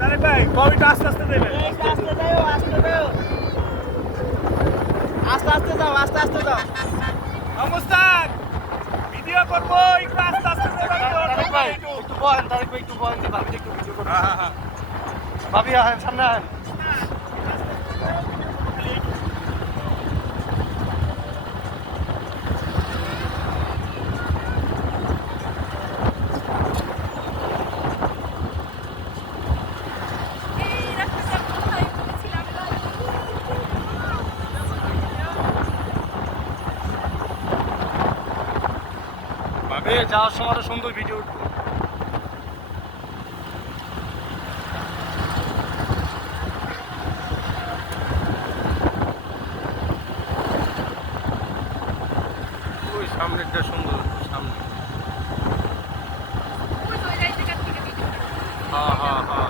তারেক ভাই কবিটা আস্তে আস্তে দেবে। আস্তে যাও, আস্তে যাও। আস্তে আস্তে যাও, আস্তে আস্তে যাও। নমস্কার, ভিডিও করবো, একটু আস্তে আস্তে দেবেন তো। তারেক ভাই একটু বলেন, তারেক ভাই একটু বলেন যে ভাবি একটু ভিডিও করুন। ভাবি আহেন, সামনে আহেন। ভাবি যাওয়ার সময় একটা সুন্দর ভিডিও উঠবো। ওই সামনেরটা সুন্দর, সামনে। হ্যাঁ হ্যাঁ হ্যাঁ।